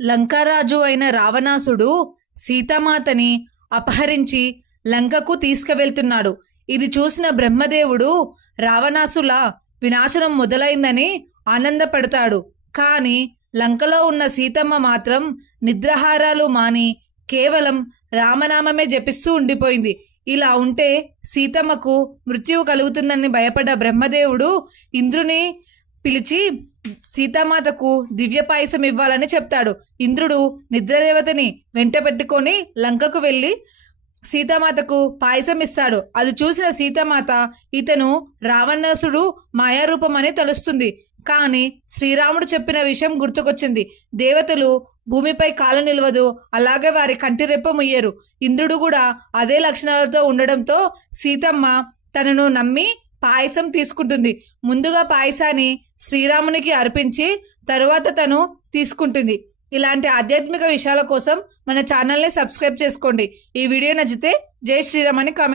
లంకారాజు అయిన రావణాసుడు సీతామాతని అపహరించి లంకకు తీసుకువెళ్తున్నాడు. ఇది చూసిన బ్రహ్మదేవుడు రావణాసుల వినాశనం మొదలైందని ఆనందపడతాడు. కానీ లంకలో ఉన్న సీతమ్మ మాత్రం నిద్రాహారాలు మాని కేవలం రామనామమే జపిస్తూ ఉండిపోయింది. ఇలా ఉంటే సీతమ్మకు మృత్యువు కలుగుతుందని భయపడ్డ బ్రహ్మదేవుడు ఇంద్రుని పిలిచి సీతామాతకు దివ్య పాయసం ఇవ్వాలని చెప్తాడు. ఇంద్రుడు నిద్రదేవతని వెంట పెట్టుకొని లంకకు వెళ్ళి సీతామాతకు పాయసం ఇస్తాడు. అది చూసిన సీతామాత ఇతను రావణాసుడు మాయారూపం అని తెలుస్తుంది. కానీ శ్రీరాముడు చెప్పిన విషయం గుర్తుకొచ్చింది. దేవతలు భూమిపై కాలు నిలవదు, అలాగే వారి కంటి రెప్ప ముయ్యరు. ఇంద్రుడు కూడా అదే లక్షణాలతో ఉండడంతో సీతమ్మ తనను నమ్మి పాయసం తీసుకుంటుంది. ముందుగా పాయసాన్ని శ్రీరామునికి అర్పించి తరువాత తను తీసుకుంటుంది. ఇలాంటి ఆధ్యాత్మిక విషయాల కోసం మన ఛానల్ని సబ్స్క్రైబ్ చేసుకోండి. ఈ వీడియో నచ్చితే జై శ్రీరామ్ అని కామెంట్